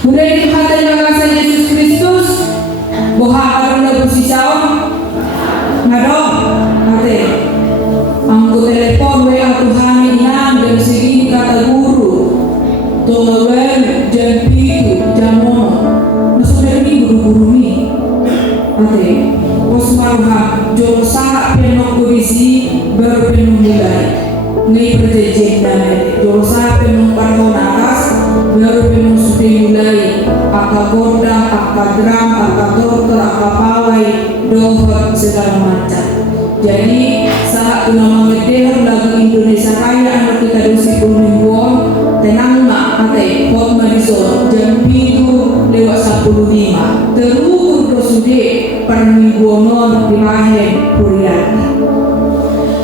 Kemudian Tuhan dan bangsa Yesus Kristus boha karena bersisau ngadong ate anggo telepon WA Tuhan inang dan segini kata guru tolong jam pitu jam nasudah ini guru-guru ni ate pos maruha jom sa penok kurisi baru penok mulai ngai perjanjian dan jom sa penok parhon atas baru penok sudah mulai aka gorda, aka drum, aka dokter, aka pawai dohot segala macam. Jadi saat tuna mengedeh lagu Indonesia Raya anak kita dosi mingguan tenang mak ate pot madison jam 7:15 terukur dosude per mingguan di mahir kurian.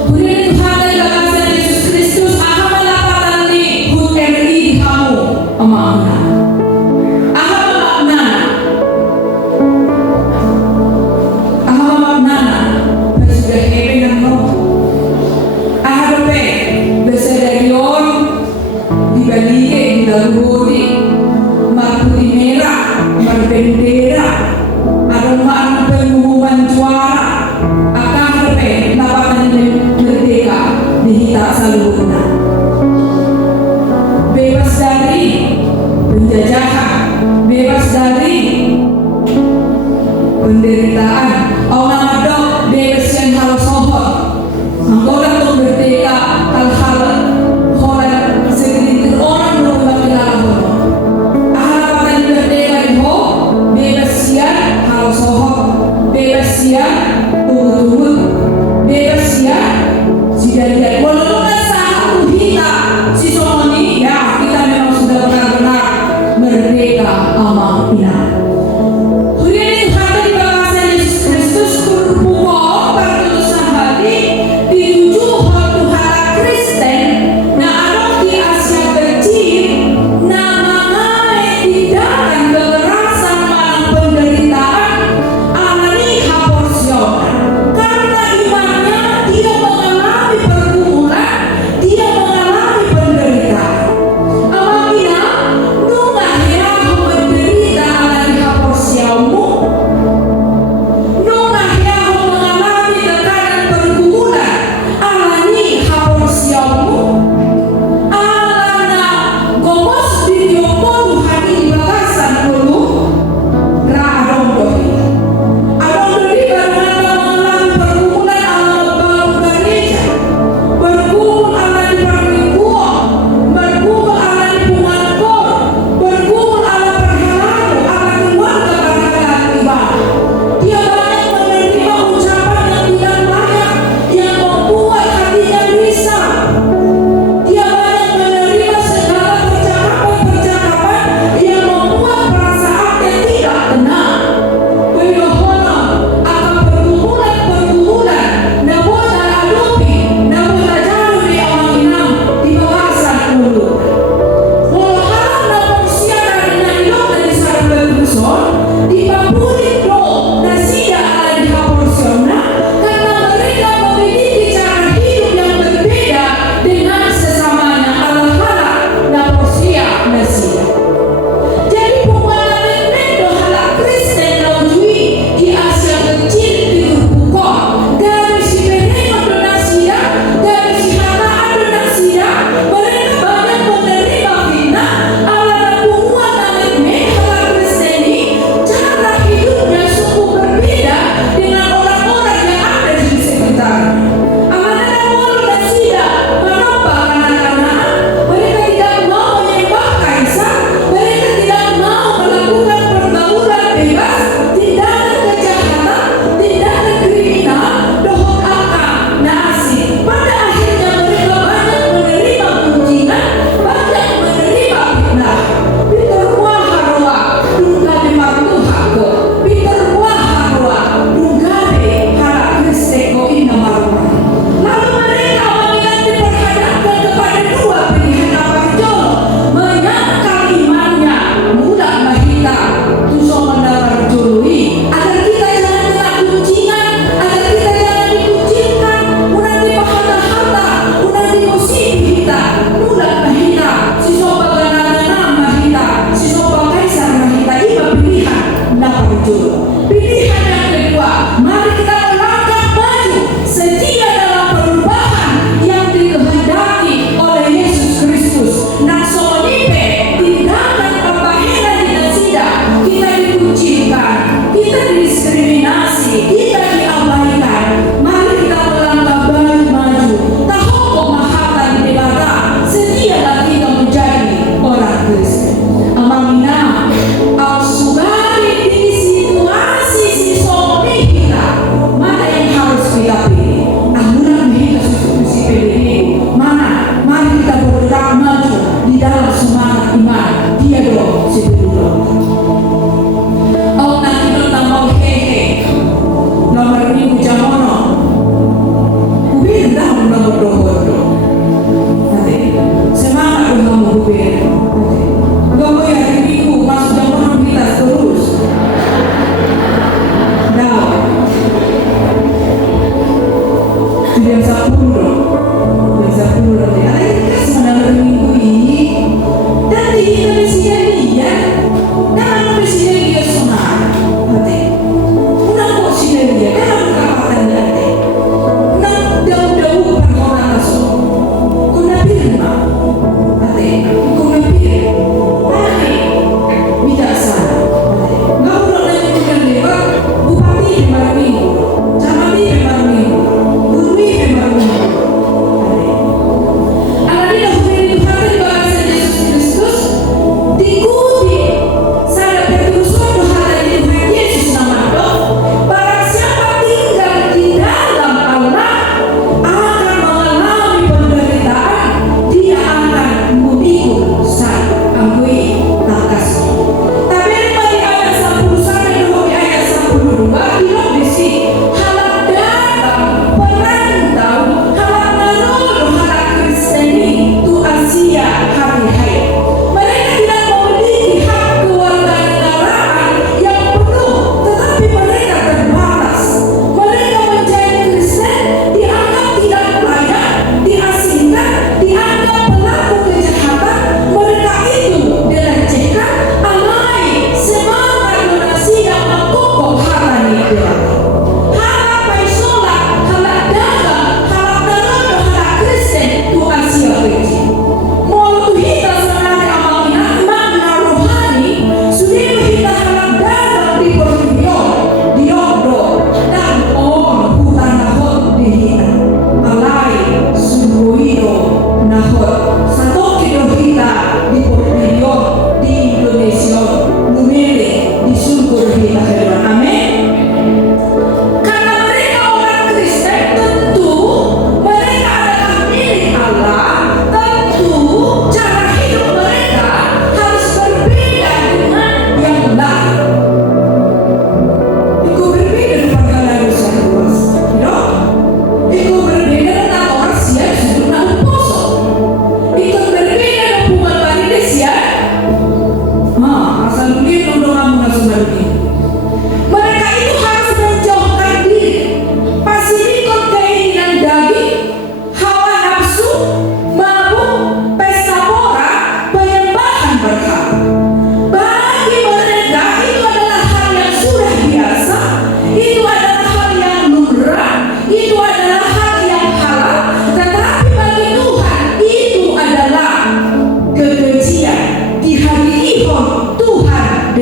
Kurian Tuhan dan bangsa Yesus Kristus akan mendapatkan di HUT RI kamu amanah. Bendera ada makna pengumuman juara akan dapatkan merdeka dihitak seluruhnya bebas dari penjajahan bebas dari penderitaan orang ada bebas yang harus sohor anggota untuk merdeka hal-hal orang segelintir orang berubah kelalaian bebas ya tunggu-tunggu bebas ya sidat-sidat walaupun satu kita si somoni ya kita memang sudah benar-benar merdeka amal ina Tuhan di bangsa Yesus Kristus berpukul bertuliskan hati dituju Tuhan Kristen na ada di Asia kecil na mengalami tindakan kekerasan malang penderitaan karena imannya dia mengalami pergumulan, dia mengalami penderitaan. Apabila nunggah yang menderita anak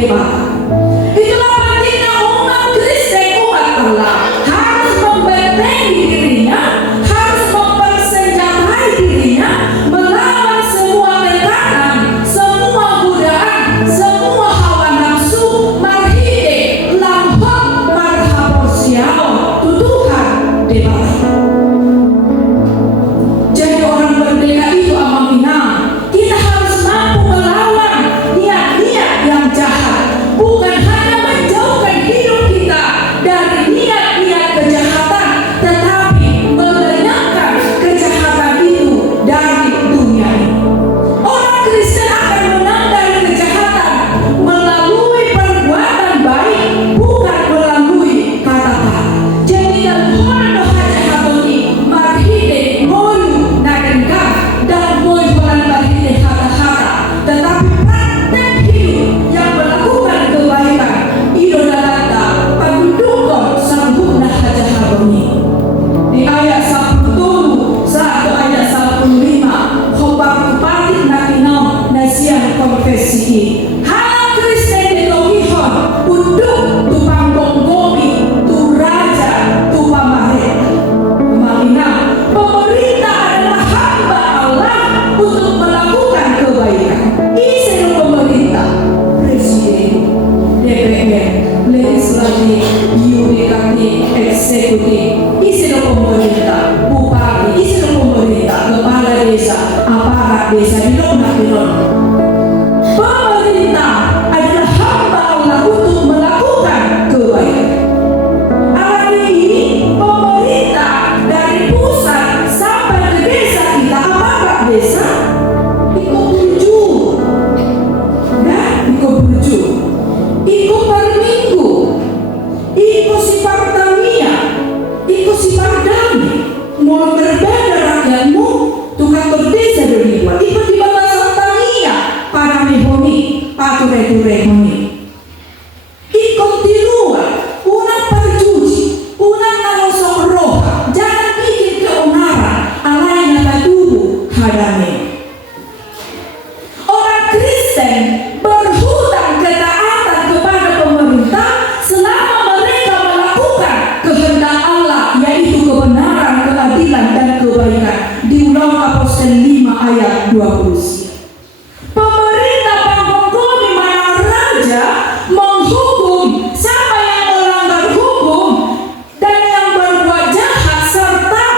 perdebatan. Itulah pentingnya umat Kristen, umat Allah harus membentengi dirinya, harus mempersenjatai dirinya melawan semua tekanan, semua godaan, semua hawa nafsu, marhide, lampau, marhaporsiao, tuduhan, debata. Jadi orang merdeka itu amang inang. Kita harus mampu melawan niat-niat yang jahat, bukan hanya menjauhkan hidup kita dari niat-niat kejahatan, tetapi melenyapkan kejahatan itu dari dunia ini. Orang Kristen akan menang dari kejahatan melalui perbuatan baik, bukan melalui kata-kata. Jadi dalam doa jahat ini marhide moyu nadenka dan moyu marhide kata-kata, tetapi praktek hidup yang melakukan kebaikan itu data pendukung sanggup jahat ini. Di ayat 10 satu ayat 15 khotbah bupati nakinau nasian konfesi hal Kristen di Tokihon untuk tupang bonggomi tu raja tu pamaret Mamina. Pemerintah adalah hamba Allah untuk melakukan kebaikan. Isi pemerintah, presiden, DPR, legislatif, yudikatif, eksekutif. Isi pemerintah, bupati, isi pemerintah, kepala desa, aparat desa di Pilon. Pemerintah adalah hamba Allah untuk melakukan kebaikan. Hari ini pemerintah dari pusat sampai ke desa kita, aparat desa ikut buju, ikut buju, ikut hari Minggu, ikut sifat tamia, ikut sifat damai. Mau berbeda rakyatmu, tukang berdesa dari luar, ikut di bawah tamia para mehoni, pature-ture honi. Ikut di luar, unang perjuji, unang nalosok roh, jangan bikin keonaran, alainya batubu hadame. Orang Kristen berhutang ketaatan kepada pemerintah selama mereka melakukan kehendak Allah, yaitu kebenaran, keadilan, dan kebaikan. Di Ulangan Apostel 5 ayat 20. Pemerintah panggomi mana raja menghukum siapa yang melanggar hukum dan yang berbuat jahat, serta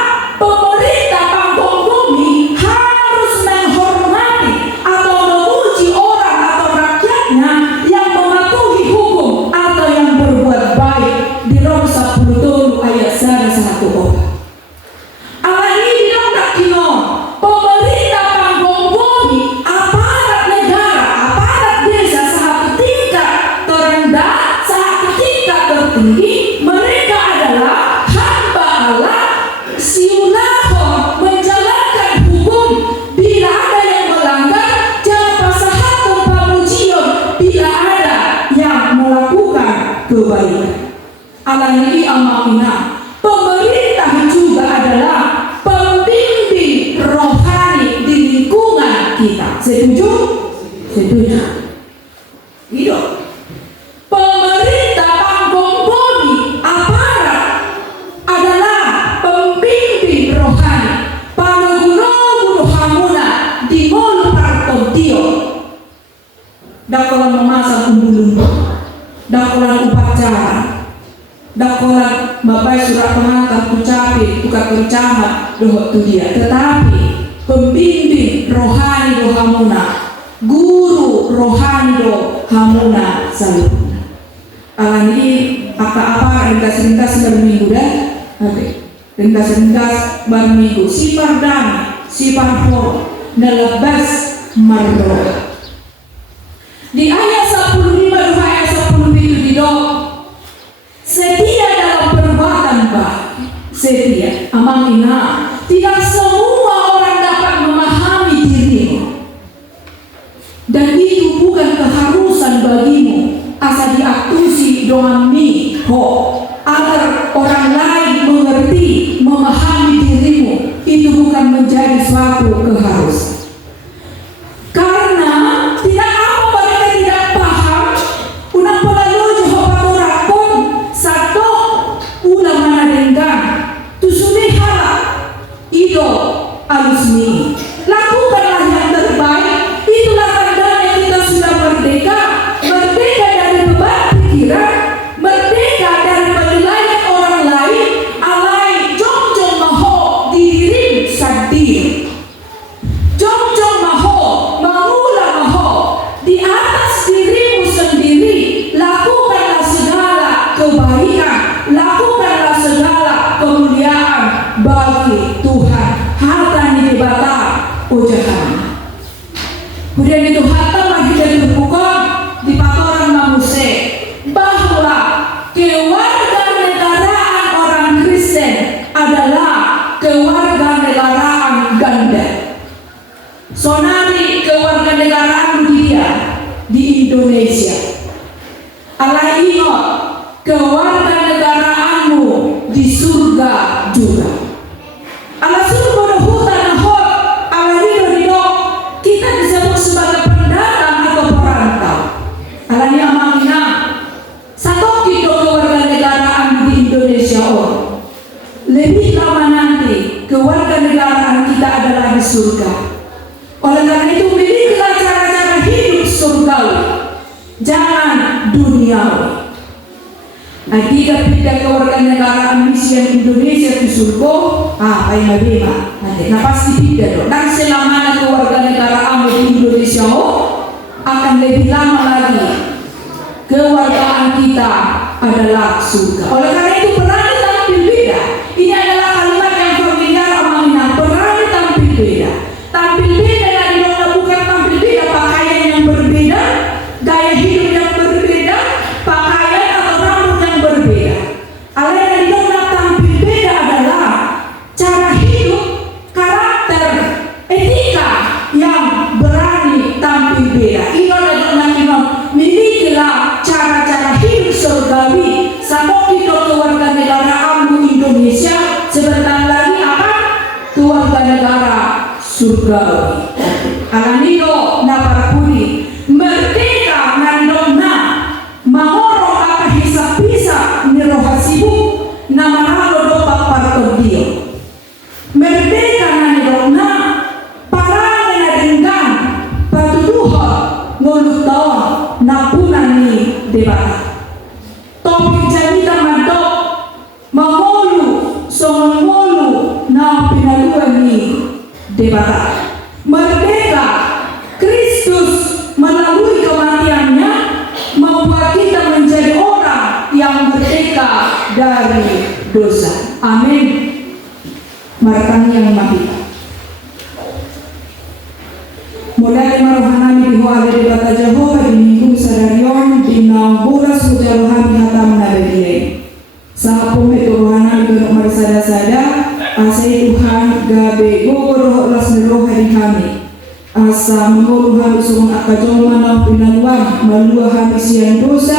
pemerintah panggomi harus menghormati atau memuji orang atau rakyatnya yang mematuhi hukum atau yang berbuat baik. Di Rom 10 ayat 1. Allah ini bilang tak kino, pemerintah panggomi, aparat negara, aparat desa satu tingkat terendah, satu tingkat tertinggi, mereka adalah hamba Allah, siulaho menjalankan hukum. Bila ada yang melanggar, jangan pasahat pamujion. Bila ada yang melakukan kebaikan, Allah ini amakina. Pemerintah juga adalah pembimbing rohani di lingkungan kita. Setuju? Setuju. Gitu. Pemerintah panggomi, aparat adalah pembimbing rohani. Pangulo hamuna di molu partontio. Dakolan memasang umbul-umbul, dakolan upacara, dakolan bapak surat pengantar ucapi tukar pencamat dohot tu dia. Tetapi pembimbing rohani do hamuna, guru rohani do hamuna saluna. Alan ini apa-apa ringkas-ringkas berminggu dah. Ringkas-ringkas berminggu. Sifar damai, sifar hor, nelabas marroh. Di ayat 15 ayat 10 itu didok setia dalam perbuatan baik. Setia amang ina. Tidak semua orang dapat memahami dirimu, dan itu bukan keharusan bagimu asal diaktusi doang mi ho agar orang lain mengerti, memahami dirimu. Itu bukan menjadi suatu keharusan. Karena tidak apa mereka tidak paham, bagi Tuhan harta ni dibata ujahan. Kemudian itu harta bagi dari hukum di patoran mamuse bahwa kewarganegaraan orang Kristen adalah kewarganegaraan ganda. Sonari kewarganegaraan dia di Indonesia. Allah ingat kewarganegaraanmu di surga juga. Allah suruh berhutan hot, Allah ridho kita disebut sebagai pendatang atau perantau. Allah ni amangina satu kilo kewarganegaraan di Indonesia lebih lama nanti kewarganegaraan kita adalah di surga. Oleh karena itu milikilah cara-cara hidup surgawi, jangan duniawi. Adiga pindah kewarganegaraan misi Indonesia di surga, ay nabima. Nah pasti pindah dong. Dan selama kewarganegaraan di Indonesia akan lebih lama lagi kewargaan kita adalah surga. Oleh karena itu berani tampil beda. Ini adalah kalimat yang familiar amangina. Berani tampil beda. Tampil beda yang dimana bukan tampil beda pakaian yang berbeda, gaya hidup yang berbeda, pakaian atau rambut yang berbeda. Allah yang dimana tampil beda adalah cara hidup, karakter, etika yang berani tampil beda. Milikilah cara-cara hidup surgawi. Sama kita kewarganegaraan Indonesia sebentar lagi akan kewarganegara surgawi. Alanito na parapuri merdeka nandona mahoro akan hisap-hisap ni rohasibu na manalo dopak partodio. Merdeka nandona parang na denggan patuduha ngolutawa na punani debata. Topik janita mandok mangolu songolu na pinaluan ni debata. Merdeka Kristus melalui kematiannya membuat kita menjadi orang yang merdeka dari dosa. Amin. Markani yang mahita. Mulai marohanami dihuale di bata Jehovah di minggu sadarion di nauburas mujarohami hatam nabegire. Sa pumeto rohanami gunok marsada-sada asai Tuhan gabe gogoro las neroh hari kami asa menguru kami sumang akajong manau pinaluan malua kami sian dosa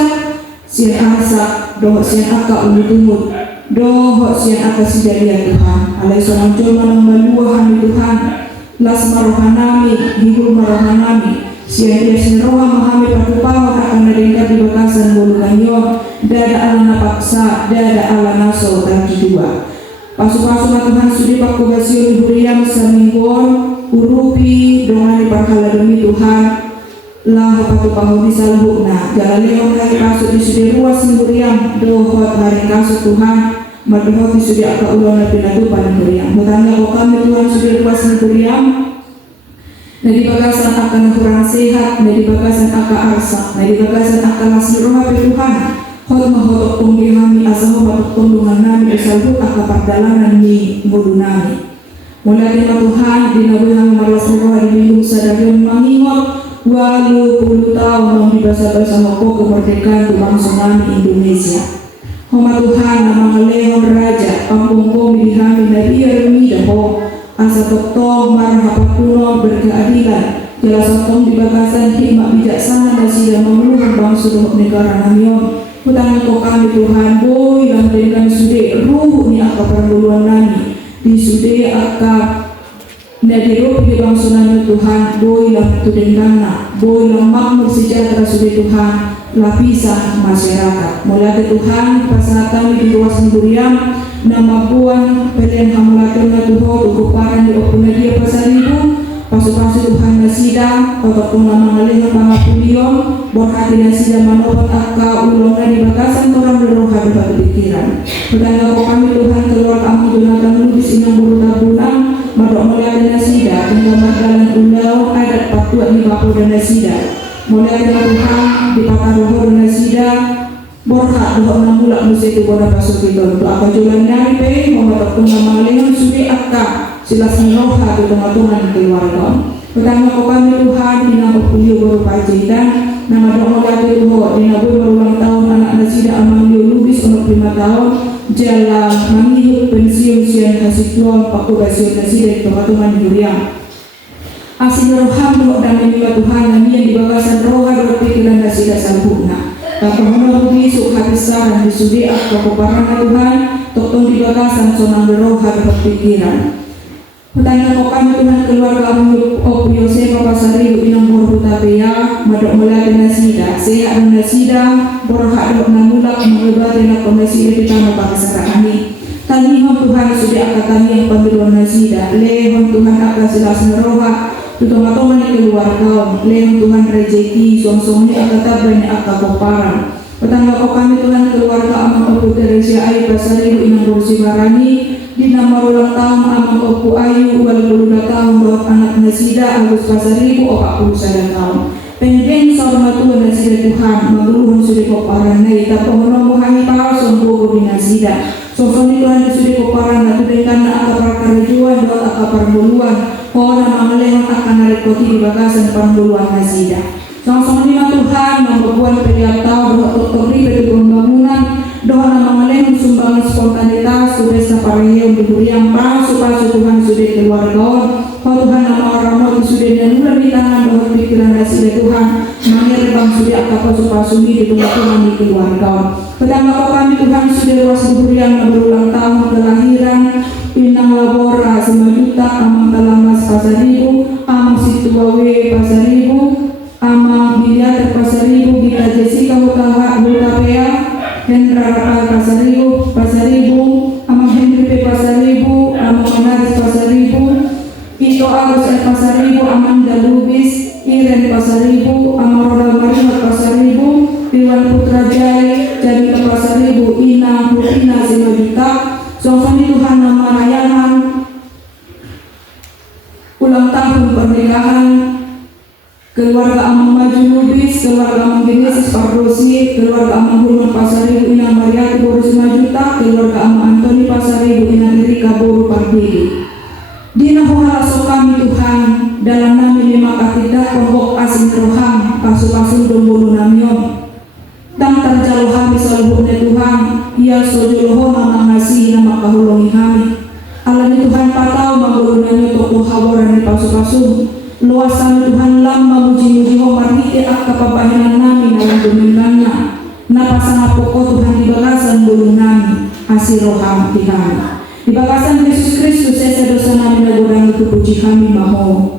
sian asa doh sian aka umudumud doh sian aka sidaria Tuhan alai sumang jong manau malua kami Tuhan las marohanami hibur marohanami sian dia seneroha mahami patupawan akan nadengkat di bakasan bulukanyo dada ala napaksa dada ala naso tangki dua. Pasu-pasu na Tuhan sudi pakubasyon huriam sa minggon urupi dongani parhala demi Tuhan lah patu-pahu di salbuk na galaleon hari pasuk di sudi ruas huriam dohot hari kasut Tuhan maduhot di sudi aka ulang na pinatupan huriam bertanya ko kami Tuhan sudi ruas huriam na di bagasan akan kurang sehat na di bagasan aka arsa na di bagasan aka nasi roha Tuhan hot mahotok tumbi kami asaho matok tundungan nami usalbut akapagdalanan ni mudu nami. Mulai dari Tuhan dinabuhi kami malas roha di minggu sadarion mangingot 80 tahun nang dibasa-basa hoko kemerdekaan bangsa nami Indonesia. Homa Tuhan nama ngalehon raja pampungko milihami nabi remida ho asa toktong marhapakuno berkeadilan jelas otong di bagasan hikmat bijaksana dan sidang memelukan bangsa negara namion. Hutang ko kami Tuhan boy lang dengan sude ruh ni aka perguluan nami di sude aka nadirup di bangsa nami Tuhan boy lang tudengana boy lang makmur sejahtera sude Tuhan lapisan masyarakat mulai Tuhan pasal kami di luas negeriam nama buan pelen hamulakan na Tuhan ukuparan di opuna dia pasaribu pasu-pasu Tuhan nasida otot tungan mengalih pangapulion borhati nasida manobat akka ulongna di bakasan torang leroha di batu pikiran pedangga ko kami Tuhan keluar kami Jonathan lubis inang buru tabunang madok mulai nasida hingga magalan ulau adat patuat di bapu dan nasida mulai Tuhan di pakaruho dan nasida borha doa na mula musi tu bona pasok ito. Aka julan nari pe mamatok kung namalingan suri akka sila sinoha tu tunga-tungan keluarga. Pertama ko kami Tuhan pinapapuyo baru pajitan na madong lagi tuho dinaboy berulang tahun anak nasida amang lubis untuk 5 tahun jala mangihut pensiun siang kasih tuang pakubasyon nasida tunga-tungan duriang. Asin roham doa dan menyembah Tuhan kami yang dibagasan roha doa pikiran nasida sempurna. Kapahono bisuk hati sarang disudi akka keparang Tuhan tokong dibagasan sonang roha doa pikiran. Pertanyaan kau kami Tuhan keluarga Opu Yosef Pasaribu inang borbu tapea madok melati nasida sehat dan nasida borhak dok namulak mengebati nak nasida kita mapakasara kami. Tanihon Tuhan sudah akan kami yang pembiduan nasida lehon Tuhan akan silas neroha tutong-tongan keluarga lehon Tuhan rezeki song-songnya akan tabanya akan koparan. Pertanyaan kau kami Tuhan keluarga amang Opu Teresia Ayu Pasaribu inang borsi barani di nama ulang tahun amang Opu Ayu 22 tahun buat anak nasida Agus Pasaribu 41 tahun. Pengen sama Tuhan nasida Tuhan mengeluhun sudah koparan nai tapi hono muhani palsu buku di nasida. Sosoni Tuhan sudah koparan natu dengan akar perjuan doa akar perbuluan. Hono manglehan akan narik koti di bagasan perbuluan nasida. Sosoni Tuhan membuat periak tahun doa tukuri betul bangunan. Doa nama mengalami sumbangan spontanitas sudah sapareheu diberi yang pasu Tuhan sudah keluarga. Kau Tuhan nama orang sudah dan mulai di tangan doa pikiran nasida Tuhan mangir bang sudah akan pasu di Tuhan di keluarga. Pertama kau kami Tuhan sudah luas diberi yang berulang tahun kelahiran Pinang Labora 5 juta amang Talamas Pasaribu amang Situawe Pasaribu amang Biliar Pasaribu Gita Jessica Hutapea Hendra Pasaribu, amang Henry P. Pasaribu, amang Anaris Pasaribu, Ito Agus Pasaribu, Amanda Lubis, Iren Pasaribu, amang Roda Marina Pasaribu, Iwan Putra Jai, Jamila Pasaribu, Ina Rutina 5 juta. Sofani Tuhan nama rayahan ulang tahun pernikahan keluarga amang Maju Lubis, keluarga amang Genesis Pardosi, keluarga amang Hulman Pasaribu Ina Mariati Boru 5 juta, keluarga amang Antoni Pasaribu Ina Erika Boru Pardili. Dina hohalaso kami Tuhan dalam nama lima katidak pokok asin roham pasu-pasu dombolo namion. Dan terjalo kami saluhune Tuhan, ia sojuloho mangasihi nama kahulungi kami. Alani Tuhan patau magulunanyo toko hawaran ni pasu-pasu. Luasan Tuhan lama muji-muji homarhiti akka pabahinan namin dalam dominannya. Napasang pokok Tuhan di bagasan bulu namin asiroham Tuhan. Di bagasan Yesus Kristus saya dosa namin nagurang itu puji kami maho.